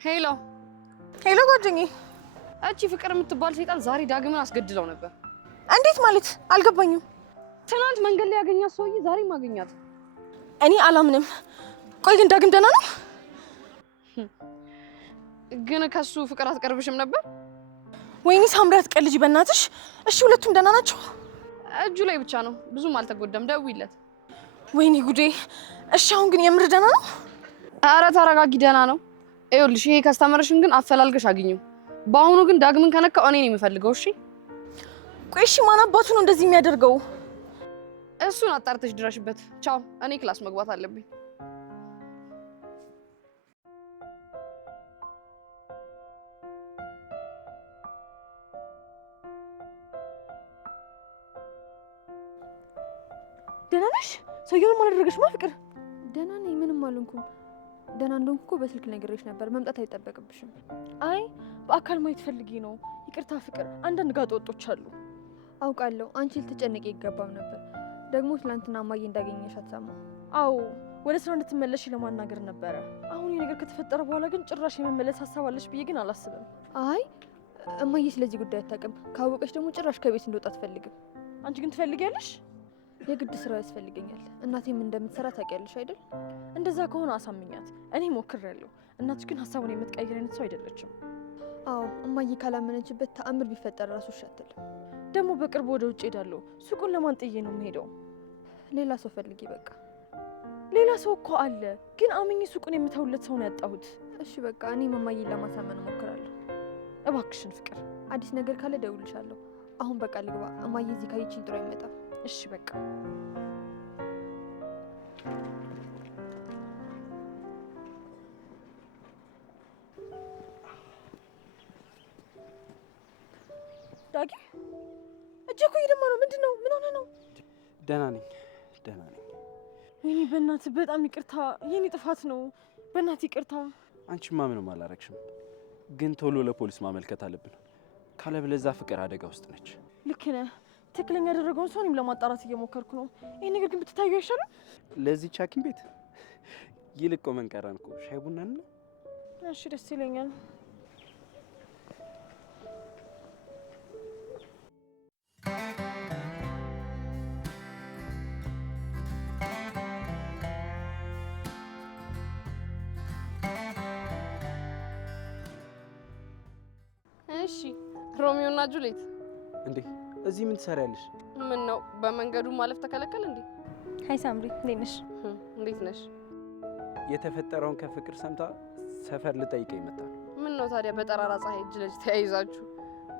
ሄሎ ሄሎ ጓደኛዬ፣ እቺ ፍቅር የምትባል ሴጣን ዛሬ ዳግምን አስገድለው ነበር። እንዴት ማለት አልገባኝም። ትናንት መንገድ ላይ ያገኛት ሰውዬ ዛሬ ማገኛት። እኔ አላምንም። ቆይ ግን ዳግም ደህና ነው? ግን ከሱ ፍቅር አትቀርብሽም ነበር? ወይኔ ሳምራት ቀልጂ በእናትሽ። እሺ ሁለቱም ደህና ናቸው? እጁ ላይ ብቻ ነው፣ ብዙም አልተጎዳም። ደውይለት። ወይኔ ጉዴ። እሺ አሁን ግን የምር ደህና ነው? ኧረ ተረጋጊ፣ ደህና ነው። ይኸውልሽ ይሄ ከስተመርሽን ግን አፈላልገሽ አግኙ። በአሁኑ ግን ዳግምን ከነካው እኔ ነኝ የምፈልገው። እሺ ቆይ እሺ ማን አባቱ ነው እንደዚህ የሚያደርገው? እሱን አጣርተሽ ድረሽበት። ቻው፣ እኔ ክላስ መግባት አለብኝ። ደህና ነሽ? ሰውየውን ማን አደረገሽማ? ፍቅር ደህና ነኝ፣ ምንም አልሆንኩም። ደህና እንደሆንኩ እኮ በስልክ ነግሬሽ ነበር። መምጣት አይጠበቅብሽም። አይ በአካል ማየት ፈልጌ ነው። ይቅርታ ፍቅር፣ አንዳንድ ጋጥ ወጦች አሉ። አውቃለሁ። አንቺ ልትጨነቂ ይገባም ነበር። ደግሞ ትናንትና እማዬ እንዳገኘሽ አትሰማም? አዎ ወደ ስራ እንድትመለሽ ለማናገር ነበረ። አሁን ይሄ ነገር ከተፈጠረ በኋላ ግን ጭራሽ የመመለስ ሀሳብ አለሽ ብዬ ግን አላስብም። አይ እማዬ ስለዚህ ጉዳይ አታውቅም። ካወቀች ደግሞ ጭራሽ ከቤት እንደወጣ አትፈልግም። አንቺ ግን ትፈልጊያለሽ? የግድ ስራ ያስፈልገኛል። እናቴም እንደምትሰራ ታውቂያለሽ አይደል? እንደዛ ከሆነ አሳምኛት። እኔ ሞክሬያለሁ። እናትሽ ግን ሀሳቡን የምትቀይር አይነት ሰው አይደለችም። አዎ እማዬ ካላመነችበት ተአምር ቢፈጠር ራሱ እሺ አትልም። ደግሞ በቅርቡ ወደ ውጭ ሄዳለሁ። ሱቁን ለማን ጥዬ ነው የምሄደው? ሌላ ሰው ፈልጊ በቃ። ሌላ ሰው እኮ አለ፣ ግን አምኜ ሱቁን የምተውለት ሰው ነው ያጣሁት። እሺ በቃ እኔ እማዬን ለማሳመን እሞክራለሁ። እባክሽን ፍቅር፣ አዲስ ነገር ካለ ደውልሻለሁ። አሁን በቃ ልግባ። እማዬ እዚህ ካየችኝ ጥሩ አይመጣም። እሺ በቃ ዳጊ፣ እጄ እኮ እየደማ ነው። ምንድን ነው? ምን ሆነ ነው? ደህና ነኝ፣ ደህና ነኝ። ወይኔ በእናትህ በጣም ይቅርታ፣ የኔ ጥፋት ነው። በእናትህ ይቅርታ። አንቺማ ምንም አላረግሽም፣ ግን ቶሎ ለፖሊስ ማመልከት አለብን። ካለበለዚያ ፍቅር አደጋ ውስጥ ነች። ልክ ነህ። ትክክለኛ ያደረገውን ሰው እኔም ለማጣራት እየሞከርኩ ነው። ይሄ ነገር ግን ብትታዩ አይሻልም? ለዚህ ሐኪም ቤት ይልቅ ቆመን ቀረን እኮ። ሻይ ቡና እንለው? እሺ ደስ ይለኛል። እሺ ሮሚዮ እና ጁሊየት እንዴ እዚህ ምን ትሰሪያለሽ? ምን ነው በመንገዱ ማለፍ ተከለከለ እንዴ? ሀይ ሳምሪ፣ እንዴት ነሽ? እንዴት ነሽ? የተፈጠረውን ከፍቅር ሰምታ ሰፈር ልጠይቀኝ መጣ። ምን ነው ታዲያ በጠራራ ፀሐይ እጅ ለእጅ ተያይዛችሁ?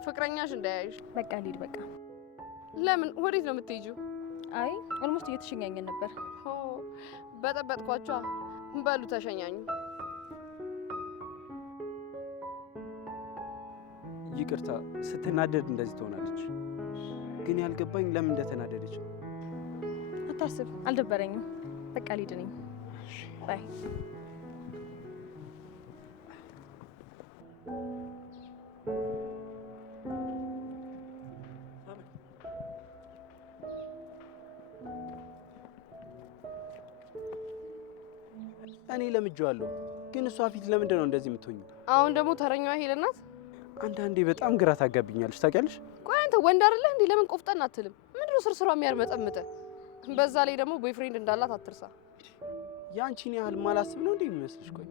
ፍቅረኛሽ እንዳያይሽ። በቃ ልሂድ በቃ። ለምን? ወዴት ነው የምትሄጂው? አይ ኦልሞስት እየተሸኛኘን ነበር። ሆ በጠበጥኳቸዋ። በሉ ተሸኛኙ። ይቅርታ፣ ስትናደድ እንደዚህ ትሆናለች። ግን ያልገባኝ ለምን እንደተናደደች። አታስብ፣ አልደበረኝም። በቃ ልሂድ ነኝ። ባይ። እኔ ለምጄዋለሁ፣ ግን እሷ ፊት ለምንድን ነው እንደዚህ የምትሆኚው? አሁን ደግሞ ተረኛዋ ሄለን ናት። አንዳንዴ በጣም ግራ ታጋብኛለሽ ታውቂያለሽ። ቆይ አንተ ወንድ አይደለህ እንዴ? ለምን ቆፍጠን አትልም? ምንድነው ስርስሯ የሚያርመጠምጠ? በዛ ላይ ደግሞ ቦይፍሬንድ እንዳላት አትርሳ። ያንቺን ያህል ማላስብ ነው እንዴ የሚመስልሽ? ቆይ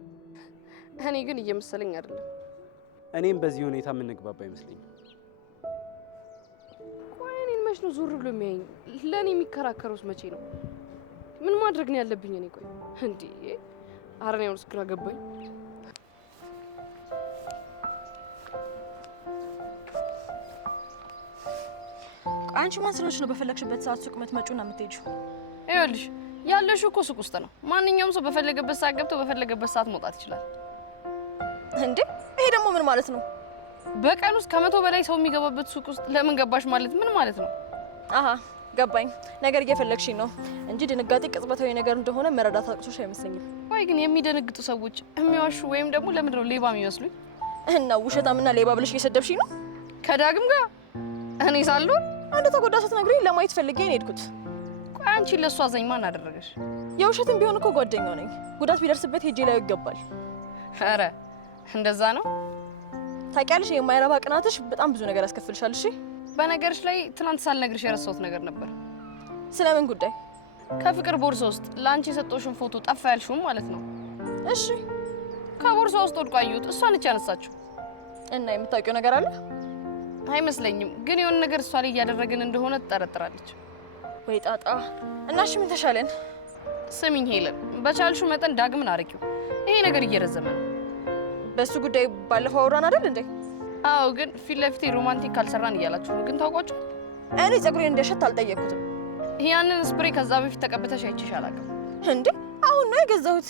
እኔ ግን እየመሰለኝ አይደለም። እኔም በዚህ ሁኔታ የምንግባባ አይመስለኝም። ቆይ እኔን መች ነው ዞር ብሎ የሚያየኝ? ለእኔ የሚከራከረውስ መቼ ነው? ምን ማድረግ ነው ያለብኝ እኔ? ቆይ እንዴ አረኔውስ ግራ ገባኝ። አንቺ ማን ስለሆንሽ ነው በፈለግሽበት ሰዓት ሱቅ መትመጪውና የምትሄጂው? ይኸውልሽ ያለሽው እኮ ሱቅ ውስጥ ነው። ማንኛውም ሰው በፈለገበት ሰዓት ገብቶ በፈለገበት ሰዓት መውጣት ይችላል። እንዴ ይሄ ደግሞ ምን ማለት ነው? በቀን ውስጥ ከ100 በላይ ሰው የሚገባበት ሱቅ ውስጥ ለምን ገባሽ ማለት ምን ማለት ነው? አሃ ገባኝ። ነገር እየፈለግሽኝ ነው እንጂ ድንጋጤ ቅጽበታዊ ነገር እንደሆነ መረዳት አቅቶሽ አይመስለኝም። ቆይ ግን የሚደነግጡ ሰዎች የሚዋሹ ወይም ደግሞ ለምንድን ነው ሌባ የሚመስሉኝ? እና ውሸታምና ሌባ ብለሽ እየሰደብሽኝ ነው? ከዳግም ጋር እኔ ሳልሆን አንድ ተጎዳ ስትነግሪኝ ለማየት ፈልጌ ነው የሄድኩት። ቆይ አንቺ ለሷ አዛኝ ማን አደረገሽ? የውሸትም ቢሆን እኮ ጓደኛው ነኝ። ጉዳት ቢደርስበት ሄጄ ላይ ይገባል። ኧረ እንደዛ ነው። ታውቂያለሽ የማይረባ ቅናትሽ በጣም ብዙ ነገር ያስከፍልሻል። እሺ በነገርሽ ላይ ትናንት ሳልነግርሽ የረሳሁት ነገር ነበር። ስለምን ጉዳይ? ከፍቅር ቦርሳ ውስጥ ለአንቺ የሰጠሁሽን ፎቶ ጠፋ ያልሽውም ማለት ነው። እሺ ከቦርሳ ውስጥ ወድቆ አየሁት። እሷ ነች ያነሳችው። እና የምታውቂው ነገር አለ? አይመስለኝም፣ ግን የሆነ ነገር እሷ ላይ እያደረግን እንደሆነ ትጠረጥራለች። ወይ ጣጣ። እና እሺ ምን ተሻለን? ስሚኝ ሄለን፣ በቻልሹ መጠን ዳግምን አርቂው። ይሄ ነገር እየረዘመ ነው። በሱ ጉዳይ ባለፈው አውራን አይደል እንዴ? አዎ፣ ግን ፊት ለፊት ሮማንቲክ ካልሰራን እያላችሁ ነው። ግን ታውቋችሁ እኔ ጸጉሬን እንዲያሸት አልጠየቅኩትም። ያንን ስፕሬ ከዛ በፊት ተቀብተሽ አይቼሽ አላውቅም። እንዴ አሁን ነው የገዛሁት።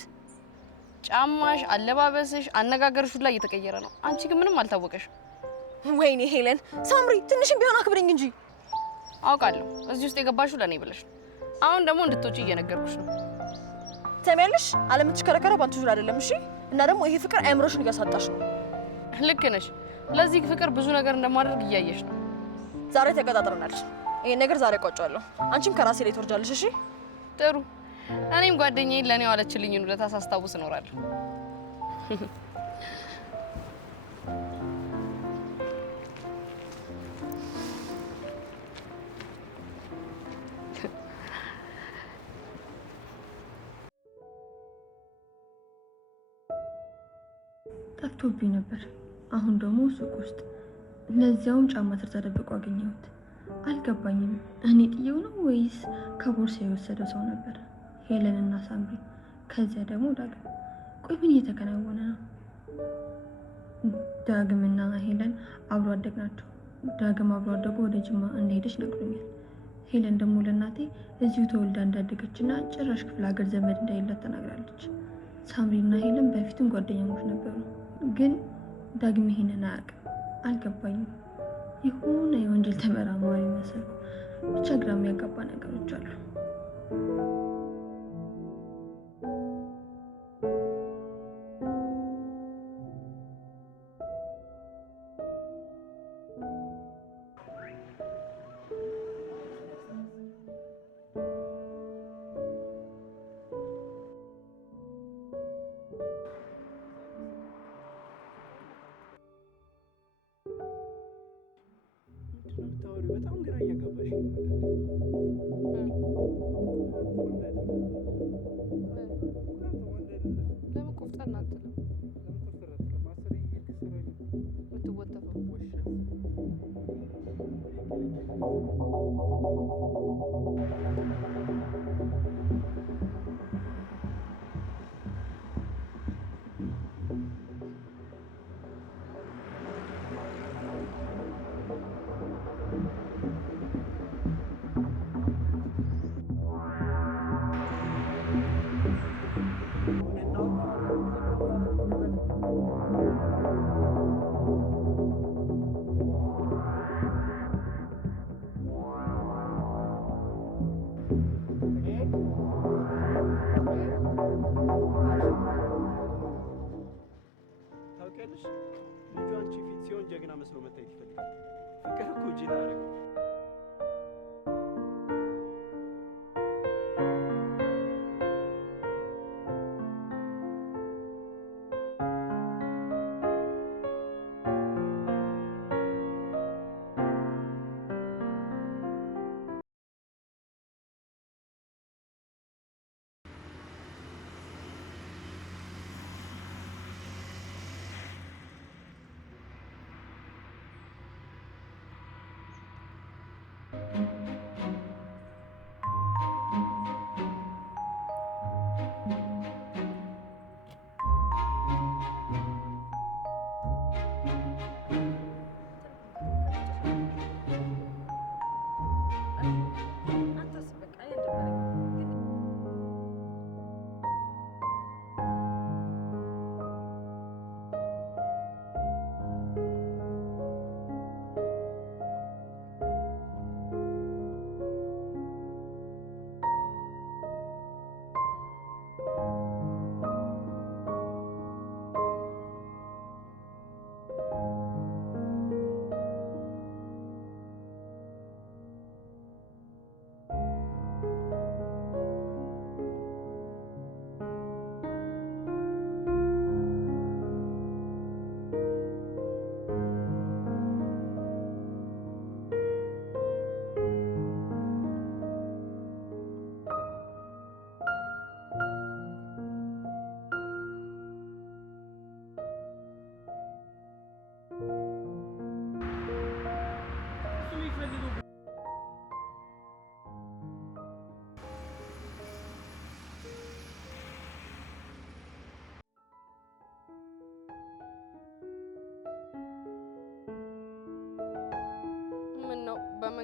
ጫማሽ፣ አለባበስሽ፣ አነጋገርሽ ላይ እየተቀየረ ነው። አንቺ ግን ምንም አልታወቀሽም። ወይኔ ሄለን፣ ሳምሪ ትንሽም ቢሆን አክብረኝ እንጂ። አውቃለሁ እዚህ ውስጥ የገባሽው ለኔ ብለሽ ነው። አሁን ደግሞ እንድትወጪ እየነገርኩሽ ነው። ተሚያለሽ አለምትሽከረከረ ባንቱ ዙር አይደለም። እሺ እና ደግሞ ይሄ ፍቅር አእምሮሽን እያሳጣሽ ነው። ልክ ነሽ። ለዚህ ፍቅር ብዙ ነገር እንደማደርግ እያየሽ ነው። ዛሬ ተቀጣጥረናል። ይሄን ነገር ዛሬ ቋጫለሁ። አንቺም ከራሴ ላይ ትወርጃለሽ። እሺ ጥሩ። እኔም ጓደኛዬን ለኔ ዋለችልኝን ውለታ ሳስታውስ እኖራለሁ። ጠፍቶብኝ ነበር። አሁን ደግሞ ሱቅ ውስጥ ለዚያውም ጫማ ስር ተደብቆ አገኘሁት። አልገባኝም። እኔ ጥዬው ነው ወይስ ከቦርሳ የወሰደው ሰው ነበር? ሄለን እና ሳምሪ፣ ከዚያ ደግሞ ዳግም። ቆይ ምን እየተከናወነ ነው? ዳግምና ሄለን አብሮ አደግ ናቸው። ዳግም አብሮ አደጉ ወደ ጅማ እንደሄደች ነግሮኛል። ሄለን ደግሞ ለእናቴ እዚሁ ተወልዳ እንዳደገችና ጭራሽ ክፍለ ሀገር ዘመድ እንደሌላት ተናግራለች። ሳምሪና ሄለን በፊትም ጓደኛሞች ነበሩ፣ ግን ዳግም ይሄንን አያውቅም። አልገባኝም። የሆነ የወንጀል ተመራማሪ መሰል። ብቻ ግራ የሚያጋባ ነገሮች አሉ። በጣም ግራ እያጋባሽ ነው።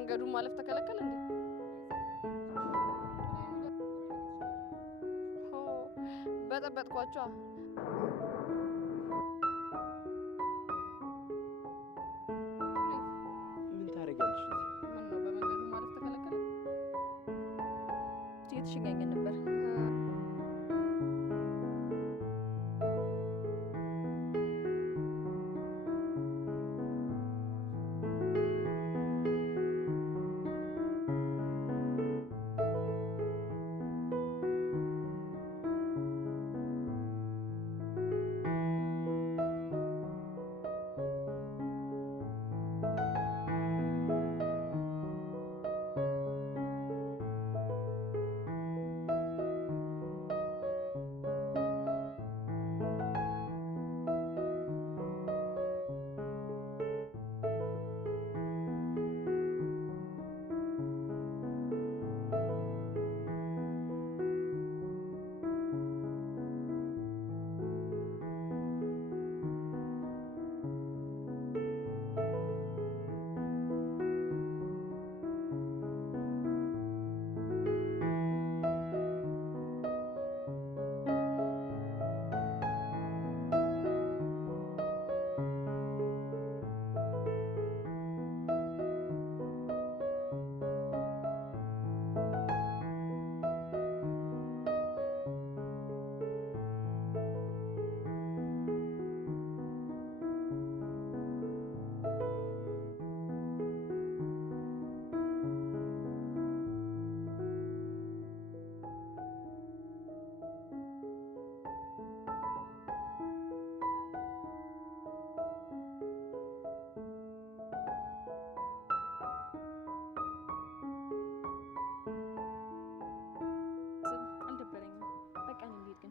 መንገዱን ማለፍ ተከለከለ እንዴ? በጠበጥኳቸው። ምን ታደርጊያለሽ? ምን ነው በመንገዱ ማለፍ ተከለከለ? እየተሸኛኘን ነበር።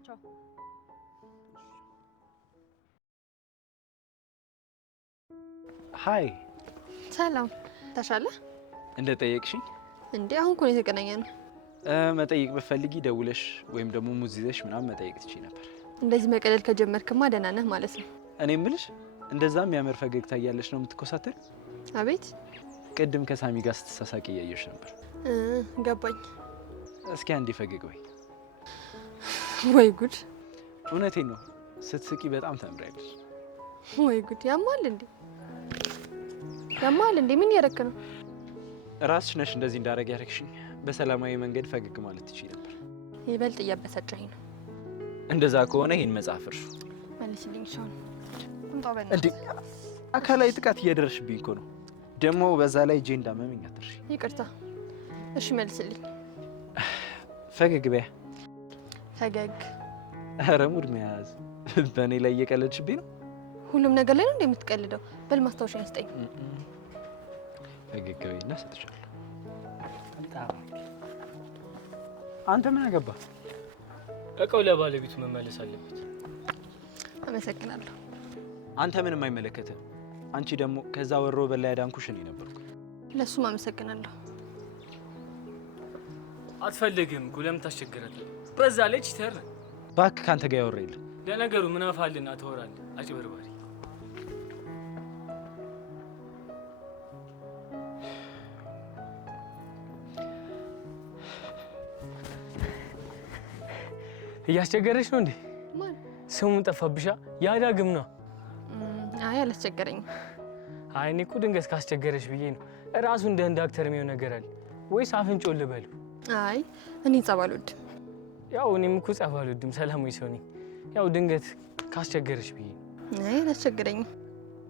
ቻው። ሃይ። ሰላም። ተሻለ? እንደጠየቅሽኝ እንዴ? አሁን እኮ ነው የተገናኘነው። መጠየቅ ብትፈልጊ ደውለሽ ወይም ደግሞ ሙዝ ይዘሽ ምናምን መጠየቅ ትችይ ነበር። እንደዚህ መቀለል ከጀመርክማ ደህና ነህ ማለት ነው። እኔ የምልሽ እንደዛም የሚያምር ፈገግታ እያለሽ ነው የምትኮሳተር? አቤት። ቅድም ከሳሚ ጋር ስትሳሳቂ እያየሽ ነበር። ገባኝ። እስኪ አንዴ ፈገግ በይ። ወይ ጉድ! እውነቴን ነው፣ ስትስቂ በጣም ታምሪያለሽ። ወይ ጉድ! ያማል እንዴ? ያማል እንዴ? ምን ያደረክ ነው? ራስሽ ነሽ እንደዚህ እንዳደረግ ያደረግሽኝ። በሰላማዊ መንገድ ፈገግ ማለት ትችይ ነበር። ይበልጥ እያበሳጨኝ ነው። እንደዛ ከሆነ ይሄን መጽሐፍ እርሱ መልስልኝ። ሻውን እንዴ! አካላዊ ጥቃት እያደረሽብኝ እኮ ነው። ደግሞ በዛ ላይ እጄ እንዳመመኝ አትርሺ። ይቅርታ። እሺ መልስልኝ። ፈገግ በያ። ፈገግ። ኧረ ሙድ መያዝ። በእኔ ላይ እየቀለድሽብኝ ነው። ሁሉም ነገር ላይ ነው እንደምትቀልደው። በል ማስታወሻ ያስጠኝ። ፈገግ በይና ሰጥሻለሁ። አንተ ምን አገባ? እቃው ለባለቤቱ መመለስ አለበት። አመሰግናለሁ። አንተ ምንም አይመለከትም። አንቺ ደግሞ ከዛ ወሮ በላይ ያዳንኩሽ እኔ ነበርኩ። ለሱም አመሰግናለሁ። አትፈልግም እኮ ለምን ታስቸግራለህ? በዛ ላይ ቺተር ነህ። እባክህ ካንተ ጋር ያወራ የለም። ለነገሩ ምን አፋልና ተወራለህ? አጭበርባሪ። እያስቸገረች ነው እንዴ? ማን? ስሙን ጠፋብሻ? ያ ዳግም ነው። አይ አላስቸገረኝም። አይ እኔ እኮ ድንገት ካስቸገረች ብዬ ነው። እራሱ እንደ ህንድ አክተር የሚሆን ነገር አለ ወይስ አፍንጮ ልበሉ? አይ እኔ ጸብ አልወድም። ያው እኔም እኮ ጸብ አልወድም፣ ሰላማዊ ሰው ነኝ። ያው ድንገት ካስቸገረች ብዬ ነው። አይ አላስቸገረኝም።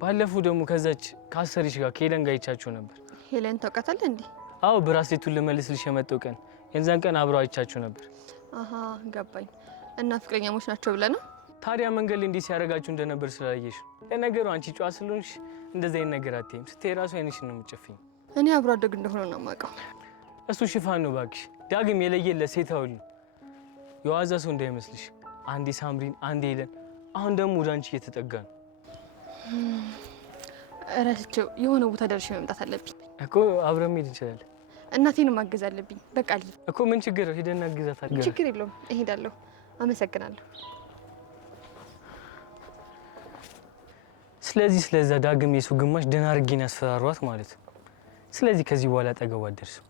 ባለፈው ደግሞ ከዛች ከአሰሪሽ ጋር ከሄለን ጋር አይቻቸው ነበር። ሄለን ታውቃታለህ እንዴ? አዎ ብራስሌቱን ልመልስልሽ የመጣው ቀን የዛን ቀን አብረው አይቻቸው ነበር። አሃ ገባኝ። እና ፍቅረኛሞች ናቸው ብለህ ነው? ታዲያ መንገድ ላይ እንዲህ ሲያደርጋችሁ እንደነበር ስላየሽ። ለነገሩ አንቺ ጨዋ ስለሆንሽ እንደዚህ አይነት ነገር አትይም። ስትይ ራሱ አይንሽን ነው የምትጨፍኝ። እኔ አብሮ አደግ እንደሆነ ነው የማውቀው። እሱ ሽፋን ነው እባክሽ። ዳግም የለየለት ሴት አውል ነው። የዋዛ ሰው እንዳይመስልሽ። አንዴ ሳምሪን፣ አንዴ ሄለን፣ አሁን ደግሞ ወደ አንቺ እየተጠጋ ነው። እረስቸው የሆነ ቦታ ደርሼ መምጣት አለብኝ እኮ። አብረን መሄድ እንችላለን። እናቴን ማገዝ አለብኝ። በቃ ልሂድ እኮ። ምን ችግር ነው? ሄደና ግዛታለሁ። ችግር የለውም፣ እሄዳለሁ። አመሰግናለሁ። ስለዚህ ስለዛ ዳግም የሱ ግማሽ ደህና አድርጌን ያስፈራሯት ማለት ነው። ስለዚህ ከዚህ በኋላ አጠገቡ አትደርስም።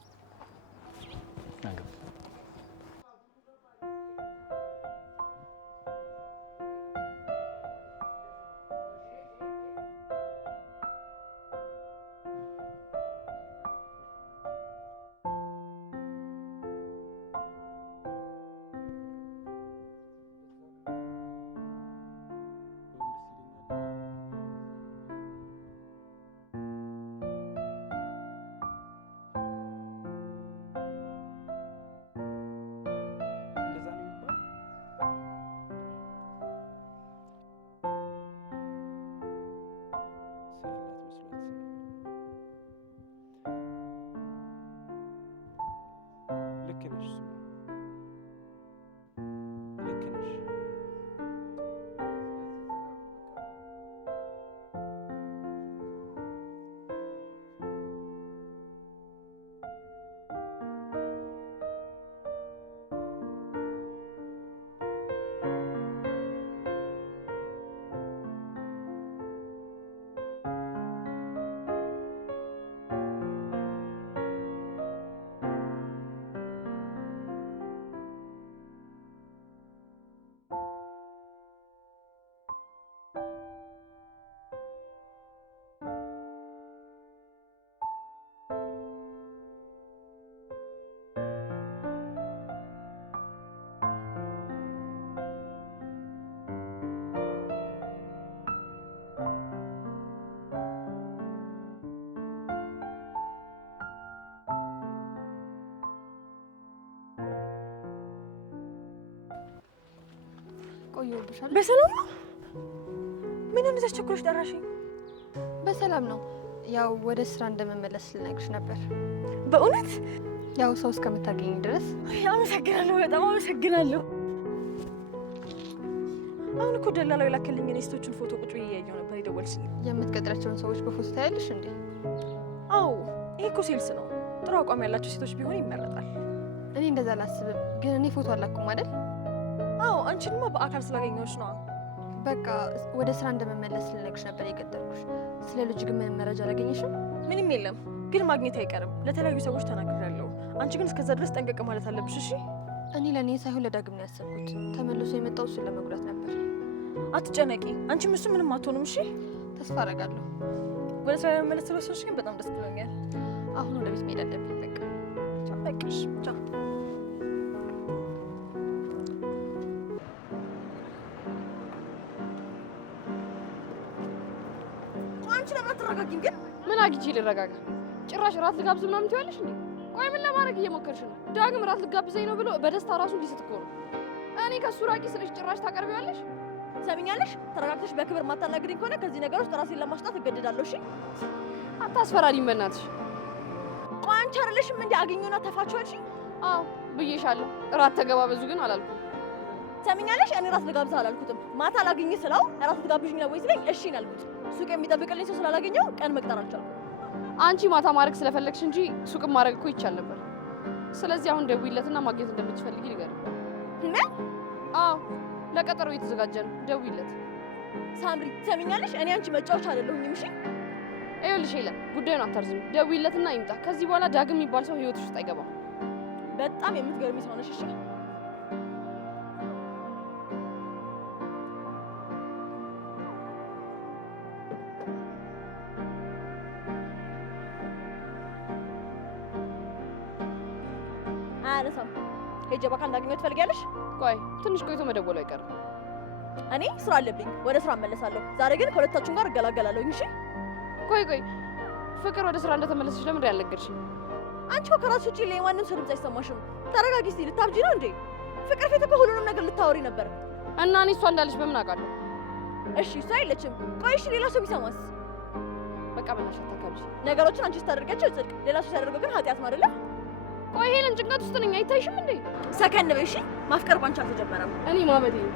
ቆየሁብሻል። በሰላም ነው? ምን እንደዚህ ቸኩለሽ ጠራሽኝ? በሰላም ነው። ያው ወደ ስራ እንደመመለስ ልነግርሽ ነበር። በእውነት? ያው ሰው እስከምታገኝ ድረስ። አመሰግናለሁ፣ በጣም አመሰግናለሁ። አሁን እኮ ደላላው የላከልኝ የኔስቶችን ፎቶ ቁጭ ብዬ እያየሁ ነበር የደወልሽልኝ። የምትቀጥራቸውን ሰዎች በፎቶ ታያለሽ እንዴ? አዎ፣ ይሄ እኮ ሴልስ ነው። ጥሩ አቋም ያላቸው ሴቶች ቢሆን ይመረጣል። እኔ እንደዛ አላስብም፣ ግን እኔ ፎቶ አላኩም አይደል? አዎ፣ አንቺንማ በአካል ስላገኘሁሽ ነው። በቃ ወደ ስራ እንደመመለስ ልነግርሽ ነበር የቀጠርኩሽ። ስለ ልጅ ግን ምንም መረጃ አላገኘሽም? ምንም የለም፣ ግን ማግኘት አይቀርም። ለተለያዩ ሰዎች ተናግሬያለሁ። አንቺ ግን እስከዛ ድረስ ጠንቀቅ ማለት አለብሽ። እሺ? እኔ ለእኔ ሳይሆን ለዳግም ነው ያሰብኩት። ተመልሶ የመጣው እሱን ለመጉዳት ነበር። አትጨነቂ፣ አንቺም እሱ ምንም አትሆኑም። እሺ? ተስፋ አደርጋለሁ። ወደ ስራ ለመመለስ ስለወሰንሽ ግን በጣም ደስ ብሎኛል። አሁን ወደ ቤት መሄድ አለብኝ። በቃ ቻው። በቃሽ፣ ቻው። አንቺ ለምን አትረጋጊም ግን? ምን አግቼ ልረጋጋ? ጭራሽ ራት ልጋብዝ ምናምን ትይዋለሽ እንዴ? ቆይ ምን ለማድረግ እየሞከርሽ ነው? ዳግም ራት ልጋብዘኝ ነው ብሎ በደስታ ራሱ እንዲስት እኮ ነው። እኔ ከሱ ራቂ ስልሽ ጭራሽ ታቀርቢዋለሽ? ሰሚኛለሽ? ተረጋግተሽ በክብር ማታናግሪኝ ከሆነ ከዚህ ነገር ውስጥ ራሴን ለማሽጣት እገደዳለሁ። እሺ? አታስፈራሪኝ በእናትሽ። ቆይ አንቺ አይደለሽም እንዴ አገኘውና ተፋችኋልሽ? አዎ ብዬሻለሁ። ራት ተገባበዙ ግን አላልኩም። ሰሚኛለሽ? እኔ ራት ልጋብዝህ አላልኩትም። ማታ ላገኝ ስለው ራት ልጋብዥኝ ነው ወይ ስለኝ እሺ ነው ያልኩት። ሱቅ የሚጠብቅልኝ ሰው ስላላገኘው ቀን መቅጠር አልቻልኩም። አንቺ ማታ ማድረግ ስለፈለግሽ እንጂ ሱቅም ማድረግ እኮ ይቻል ነበር። ስለዚህ አሁን ደውይለትና ማግኘት እንደምትፈልጊ ንገሪው። ምን? አዎ ለቀጠሮ እየተዘጋጀ ነው። ደውይለት። ሳምሪ ሰሚኛለሽ? እኔ አንቺ መጫወቻ አይደለሁኝም። እሺ? ይኸውልሽ ሄለን፣ ጉዳዩን አታርዝም። ደውይለትና ይምጣ። ከዚህ በኋላ ዳግም የሚባል ሰው ህይወትሽ ውስጥ አይገባም። በጣም የምትገርሚ ሰው ነሽ። እሺ? አያነሳም። ሄጄ በቃ እንዳገኘው ትፈልጊያለሽ? ቆይ ትንሽ ቆይቶ መደወሉ አይቀርም። እኔ ስራ አለብኝ፣ ወደ ስራ እመለሳለሁ። ዛሬ ግን ከሁለታችሁም ጋር እገላገላለሁ። እሺ? ቆይ ፍቅር ወደ ስራ እንደተመለሰች ለምን ያልነገርሽኝ? አንቺ እኮ ከራስሽ ውጪ ለማንም ሰው ድምፅ አይሰማሽም። ተረጋጊ እስቲ። ልታብጂ ነው እንዴ? ፍቅር ፊት እኮ ሁሉንም ነገር ልታወሪ ነበር። እና እኔ እሷ እንዳለች በምን አውቃለሁ? እሺ እሷ የለችም። ቆይ እሺ ሌላ ሰው ቢሰማስ? በቃ በእናትሽ አታካብጂ። ነገሮችን አንቺ ስታደርጋቸው ጽድቅ፣ ሌላ ሰው ሲያደርገው ግን ኃጢአት ነው አይደለ? ቆይ ሄለን ጭንቀት ውስጥ ነኝ፣ አይታይሽም እንዴ? ሰከን በይ እሺ። ማፍቀር ባንቺ አልተጀመረም። እኔ ማበዴ ነው።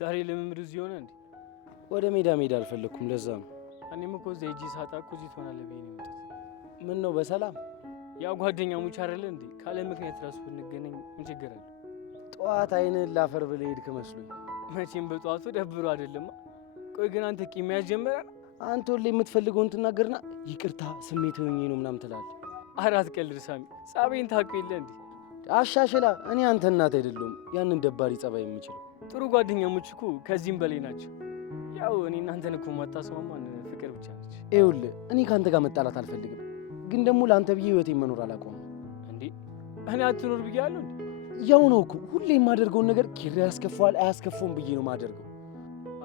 ዛሬ ልምምድ እዚህ ሆነ እንዴ? ወደ ሜዳ መሄድ አልፈለኩም፣ ለዛ ነው። እኔም እኮ እዚህ ሂጂ ሳጣ እኮ እዚህ ትሆናለህ ብዬ ነው የመጣሁት። ምን ነው በሰላም? ያ ጓደኛሞች አይደለ እንዴ? ካለ ምክንያት ራሱ ብንገናኝ ምን ችግር አለ? ጠዋት አይንህን ላፈር ብለህ ሄድክ መስሎኝ። መቼም በጠዋቱ ደብሮ አይደለም። ቆይ ግን አንተ ቂም ያስጀመረ አንተ ሁሌ የምትፈልገውን ትናገርና ይቅርታ ስሜታዊ ሆኜ ነው ምናምን ትላለህ። አራት ቀልድ ሳሚ፣ ጸባይን ታውቀው የለ እንዴ? አሻሽላ። እኔ አንተ እናት አይደለሁም ያንን ደባሪ ጸባይ የምችለው። ጥሩ ጓደኛሞች እኮ ከዚህም በላይ ናቸው። ያው እኔ እናንተን እኮ ማታስማማን ፍቅር ብቻ ነች። ይኸውልህ እኔ ከአንተ ጋር መጣላት አልፈልግም፣ ግን ደግሞ ለአንተ ብዬ ህይወቴን መኖር አላቆምም። እንዴ እኔ አትኖር ብያለሁ እንዴ? ያው ነው እኮ ሁሌ የማደርገውን ነገር ኪራ ያስከፋዋል አያስከፋውም ብዬ ነው የማደርገው።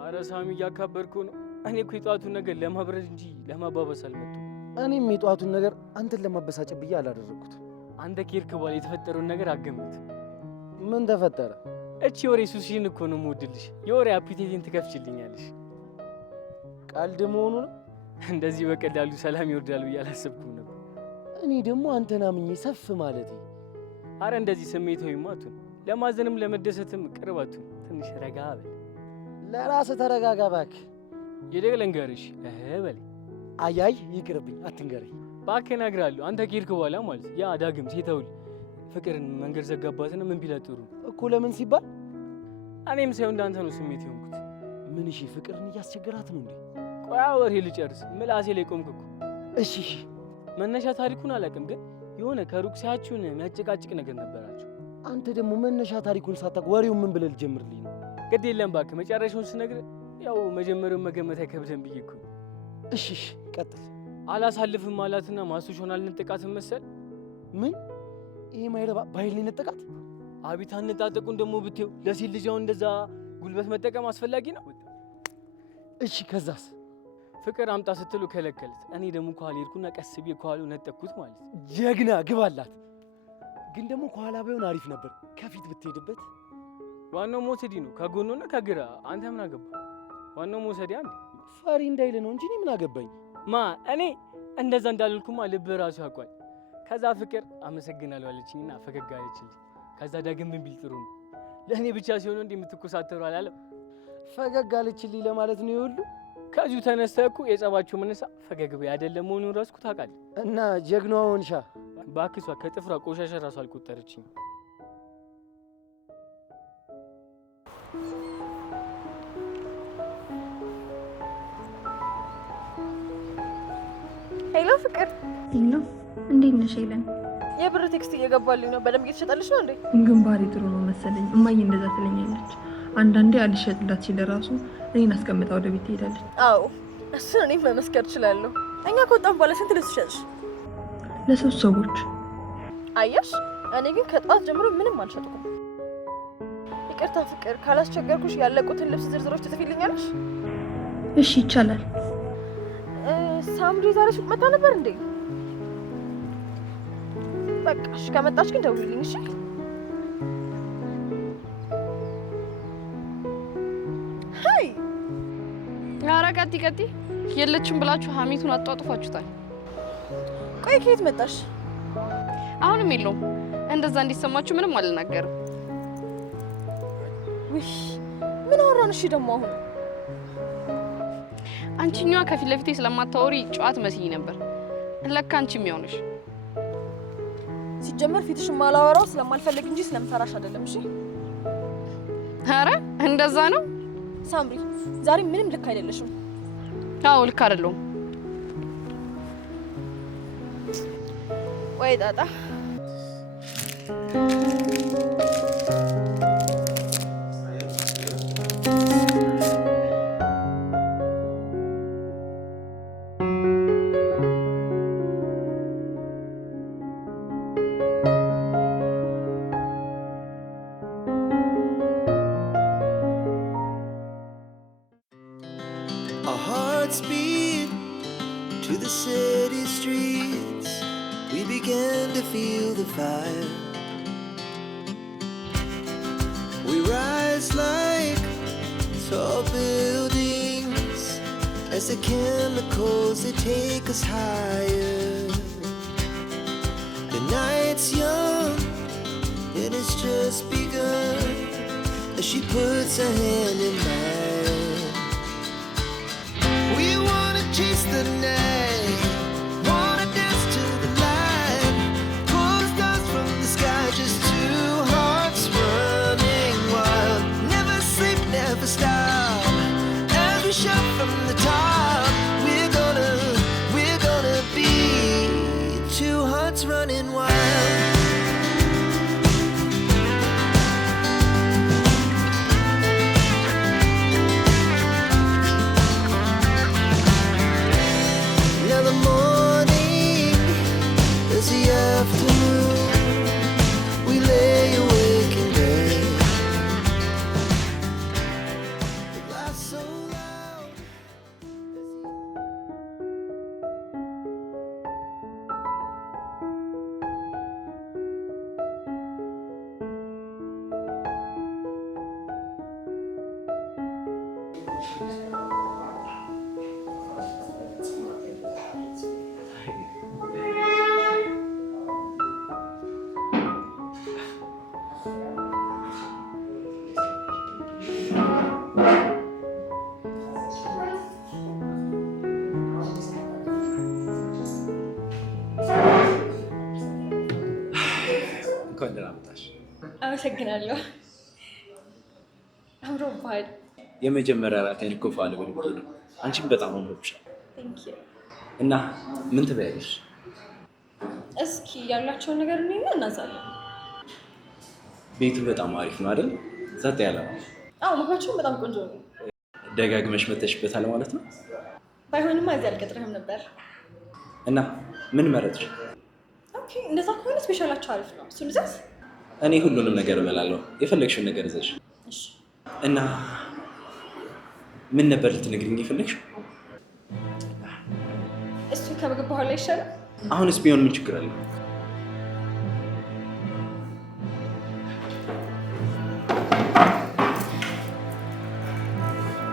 አረ ሳሚ እያካበድከው ነው። እኔ እኮ የጠዋቱን ነገር ለማብረድ እንጂ ለማባበስ አልመጡም። እኔም የጠዋቱን ነገር አንተን ለማበሳጨት ብዬ አላደረግኩትም። አንተ ከሄድክ በኋላ የተፈጠረውን ነገር አገምት። ምን ተፈጠረ? እቺ የወሬ ሱስሽን እኮ ነው የምወድልሽ። የወሬ አፒቴቴን ትከፍችልኛለሽ። ቀልድ መሆኑ ነው? እንደዚህ በቀላሉ ሰላም ይወርዳል ብዬ አላሰብኩም ነበር። እኔ ደግሞ አንተን አምኜ ሰፍ ማለቴ። አረ እንደዚህ ስሜታዊማ አትሁን። ለማዘንም ለመደሰትም ቅርብ አትሁን። ትንሽ ረጋ በል። ለራስህ ተረጋጋ እባክህ። ይልቅ ልንገርሽ በል። አያይ ይቅርብኝ፣ አትንገረኝ እባክህ። እነግርሃለሁ አንተ ከሄድክ በኋላ ማለት ያ ዳግም ሴተውል ፍቅርን መንገድ ዘጋባትና ምን ቢላት ጥሩ እኮ። ለምን ሲባል እኔም ሳይሆን እንዳንተ ነው ስሜት የሆንኩት። ምን? እሺ ፍቅርን እያስቸገራት ነው እንዴ? ቆይ ወሬ ልጨርስ። ምላሴ ላይ ቆምክ እኮ። እሺ መነሻ ታሪኩን አላውቅም፣ ግን የሆነ ከሩቅ ሲያችሁን የሚያጨቃጭቅ ነገር ነበራችሁ። አንተ ደግሞ መነሻ ታሪኩን ሳታውቅ ወሬውን ምን ብለህ ልጀምርልኝ ነው? ግድ የለም እባክህ፣ መጨረሻውን ስነግርህ ያው መጀመሪያውን መገመት አይከብደን ብዬ እኮ። እሺ ቀጥል። አላሳልፍም አላትና ማስቶሻውን አልነጠቃትም መሰል። ምን? ይሄ ማይረባ ባይል ነው የነጠቃት? አቤት አነጣጠቁን ደግሞ ብትይው። ለሴት ልጅ አሁን እንደዛ ጉልበት መጠቀም አስፈላጊ ነው? እሺ ከዛስ? ፍቅር አምጣ ስትሉ ከለከለት። እኔ ደግሞ ከኋላ ሄድኩና ቀስ ብዬ ከኋላው ነጠቅኩት ማለት። ጀግና ግባላት። ግን ደግሞ ከኋላ ባይሆን አሪፍ ነበር፣ ከፊት ብትሄድበት። ዋናው መውሰዲ ነው፣ ከጎኑና ከግራ። አንተ ምን አገባ? ዋናው መውሰዲ አንድ ፈሪ እንዳይል ነው እንጂ እኔ ምን አገባኝ? እኔ እንደዛ እንዳልልኩማ ልብ ራሱ ያውቋል። ከዛ ፍቅር አመሰግናለሁ አለችኝና ፈገግ አለችልኝ። ከዛ ዳግም ምን ቢል ጥሩ ነው ለእኔ ብቻ ሲሆን እንዴ የምትኮሳተሩ አላለም። ፈገግ አለችልኝ ለማለት ነው ይሁሉ። ከዚሁ ተነስተህ እኮ የጸባቸው መነሳ ፈገግ በይ አይደለም መሆኑን ራስኩ ታውቃለህ። እና ጀግናዋ ሆንሻ። ባክሷ ከጥፍሯ ቆሻሻ ራሱ አልቆጠረችኝ። ሄሎ ፍቅር። ሄሎ እንዴት ነሽ ሄለን? የብር ቴክስት እየገባልኝ ነው። በደንብ እየተሸጠልሽ ነው እንዴ? ግንባሬ ጥሩ ነው መሰለኝ። እማዬ እንደዛ ትለኛለች። አንዳንዴ አልሸጥላት ሲል ራሱ እኔን አስቀምጣ ወደ ቤት ትሄዳለች። አዎ እሱን እኔም መመስከር እችላለሁ። እኛ ከወጣን በኋላ ስንት ልብስ ሸጥሽ? ለሶስት ሰዎች። አየሽ፣ እኔ ግን ከጠዋት ጀምሮ ምንም አልሸጥኩም። ይቅርታ ፍቅር፣ ካላስቸገርኩሽ ያለቁትን ልብስ ዝርዝሮች ትጽፊልኛለሽ? እሺ ይቻላል። ሳምሪ ዛሬ ሱቅ መጣ ነበር እንዴ? በቃ እሺ፣ ከመጣች ግን ደውልልኝ እሺ? ሀይ ኧረ ቀጢ የለችም ብላችሁ ሀሜቱን አጧጡፋችሁታል። ቆይ ከየት መጣሽ? አሁንም የለውም። እንደዛ እንዲሰማችሁ ምንም አልናገርም። ውይ ምን አወራን? እሺ ደግሞ አሁን አንቺኛዋ ከፊት ለፊቴ ስለማታወሪ ጨዋት መስዬ ነበር። ለካ አንቺ የሚሆንሽ ሲጀመር ፊትሽ ማላወራው ስለማልፈልግ እንጂ ስለምፈራሽ አይደለም። እሺ ኧረ እንደዛ ነው ሳምሪ፣ ዛሬ ምንም ልክ አይደለሽም። አዎ ልክ አይደለሁም። ወይ ጣጣ። Our hearts beat to the city streets. We began to feel the fire. We rise like tall buildings as the chemicals they take us higher. The night's young and it's just begun as she puts her hand in mine. We wanna chase the night, wanna dance to the light. እንኳን ደህና መጣሽ። አመሰግናለሁ። አምሮብሃል። የመጀመሪያ እራቴን እኮ ፏል ብሎ ነው። አንቺም በጣም አምሮብሻል። እና ምን ትበያለሽ? እስኪ ያላቸውን ነገር እኔና እናዛለን። ቤቱ በጣም አሪፍ ነው አይደል? ጸጥ ያለ ነው። አዎ፣ ምግባቸውን በጣም ቆንጆ ነው። ደጋግመሽ መተሽበታል ማለት ነው? ባይሆንማ እዚህ አልቀጥርህም ነበር። እና ምን መረጥሽ? ኦኬ፣ እንደዛ ከሆነ ስፔሻላቸው አሪፍ ነው። እሱን እዘዝ። እኔ ሁሉንም ነገር እበላለሁ። የፈለግሽውን ነገር እዘሽ። እሺ። እና ምን ነበር ልትነግሪኝ የፈለግሽው? እሱ ከምግብ በኋላ ይሻላል። አሁንስ ቢሆን ምን ችግር አለ?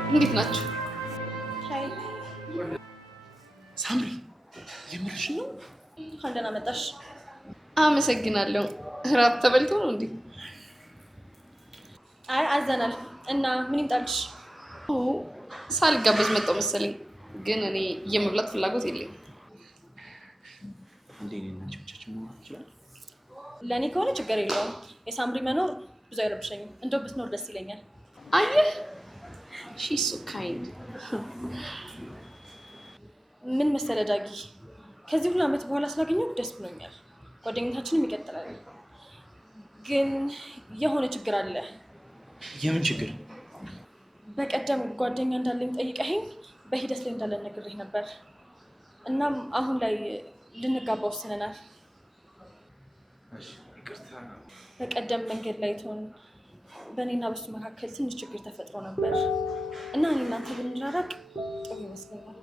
እንዴት ናችሁ? ሀይ ሳምሪ፣ የምርሽ ነው? እንኳን ደህና መጣሽ። አመሰግናለሁ። እራት ተበልቶ ነው እንዴ? አይ አዘናል። እና ምን ይምጣልሽ? ሳልጋበዝ መጣሁ መሰለኝ፣ ግን እኔ የመብላት ፍላጎት የለኝም። እንዴ ነኝ ብቻችን መሆን ይችላል። ለእኔ ከሆነ ችግር የለውም። የሳምሪ መኖር ብዙ አይረብሸኝም። እንደው ብትኖር ደስ ይለኛል። አየህ፣ ሺ ሶ ካይንድ። ምን መሰለ ዳጊ፣ ከዚህ ሁሉ ዓመት በኋላ ስላገኘሁ ደስ ብሎኛል። ጓደኝነታችንም ይቀጥላል። ግን የሆነ ችግር አለ። የምን ችግር? በቀደም ጓደኛ እንዳለኝ ጠይቀኸኝ በሂደት ላይ እንዳለን ነግሬህ ነበር። እናም አሁን ላይ ልንጋባ ወስነናል። በቀደም መንገድ ላይ ትሆን በእኔና በሱ መካከል ትንሽ ችግር ተፈጥሮ ነበር እና እኔ እናንተ ብንራራቅ ጥሩ ይመስለኛል።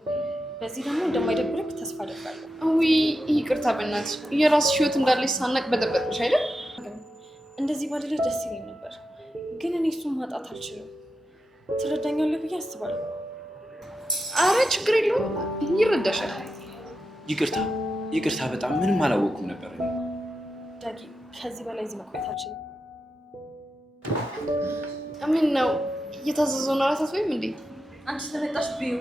በዚህ ደግሞ እንደማይደብርክ ተስፋ አደርጋለሁ። ውይ ይቅርታ፣ በእናትሽ የራስሽ ህይወት እንዳለሽ ሳናቅ በጠበጥሽ አይደል? እንደዚህ ባደለ ደስ ይለኝ ነበር፣ ግን እኔ እሱን ማጣት አልችልም። ትረዳኛለህ ብዬ አስባለሁ። አረ ችግር የለውም፣ ይረዳሻል። ይቅርታ፣ በጣም ምንም አላወቅኩም ነበር። ዳጊ፣ ከዚህ በላይ እዚህ መቆየት አልችልም። ምን ነው እየታዘዘውን አራታት ወይም እንዴ? አንቺ ስለመጣሽ ብዩ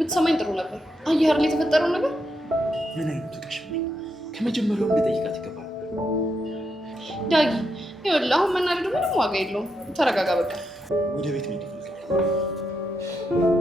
ብትሰማኝ ጥሩ ነበር። አየህ አይደል የተፈጠረው ነገር። ምን አይነቱ ቀሽመኝ! ከመጀመሪያውም ልጠይቃት ይገባል። ዳጊ ይኸውልህ፣ አሁን መናደዱ ምንም ዋጋ የለውም። ተረጋጋ በቃ። ወደ ቤት መሄድ ይፈልጋል።